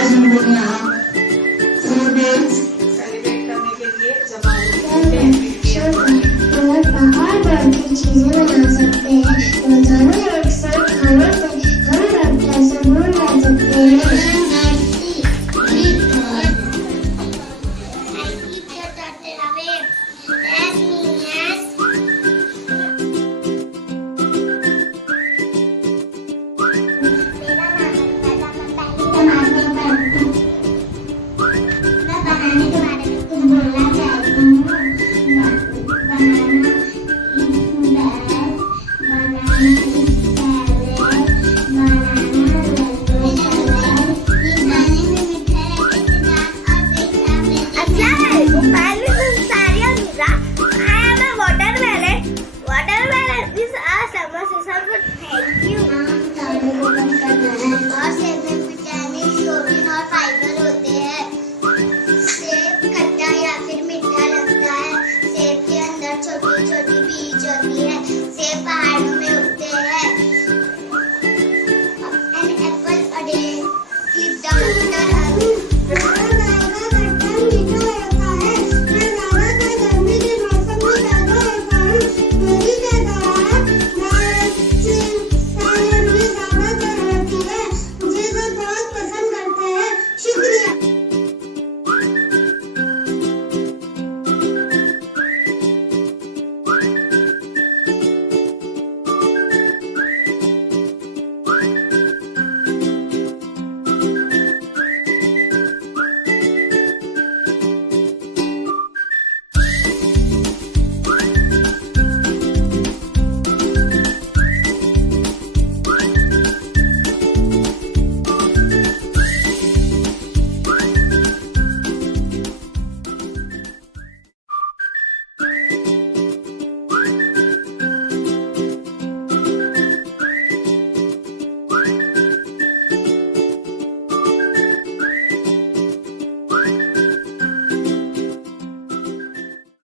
आज हम लोग यहाँ सेलिब्रेट करने के लिए जमा होते हैं। और बाहर की चीजें बना सकते हैं, रोजाना एक साथ खाने से हम रक्त का सबूत ला सकते हैं।